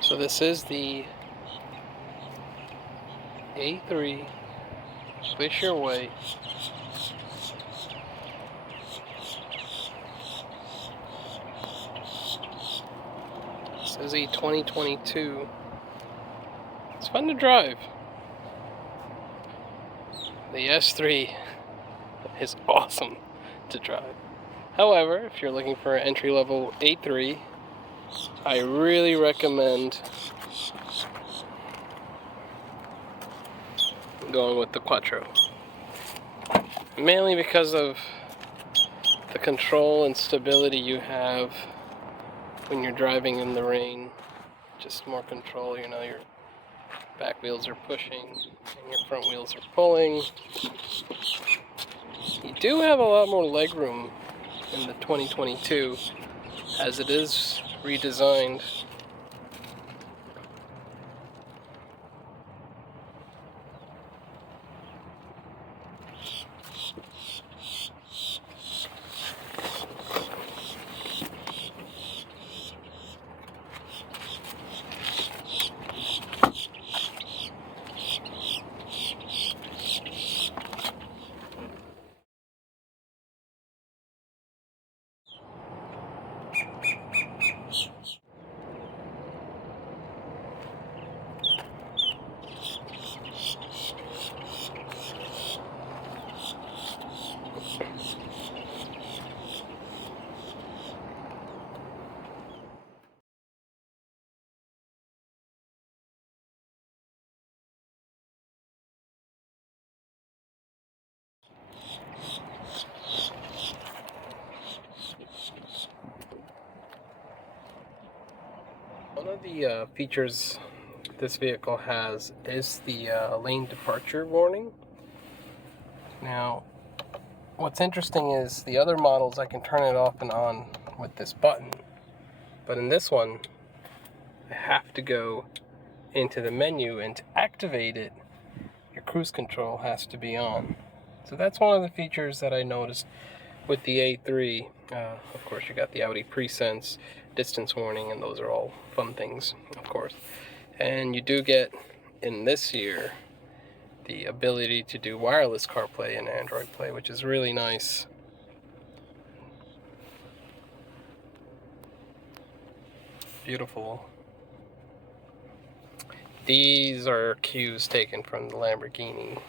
So this is the A3 Glacier White. This is a 2022. It's fun to drive. The S3 is awesome to drive. However, if you're looking for an entry-level A3, I really recommend going with the Quattro. Mainly because of the control and stability you have when you're driving in the rain. Just more control, you know, your back wheels are pushing and your front wheels are pulling. You do have a lot more legroom in the 2022 as it is redesigned. One of the features this vehicle has is the lane departure warning. Now, what's interesting is the other models I can turn it off and on with this button, but in this one I have to go into the menu, and to activate it your cruise control has to be on. So that's one of the features that I noticed with the A3. Of course, you got the Audi Presense, distance warning, and those are all fun things, of course. And you do get, in this year, the ability to do wireless CarPlay and Android Play, which is really nice. Beautiful. These are cues taken from the Lamborghini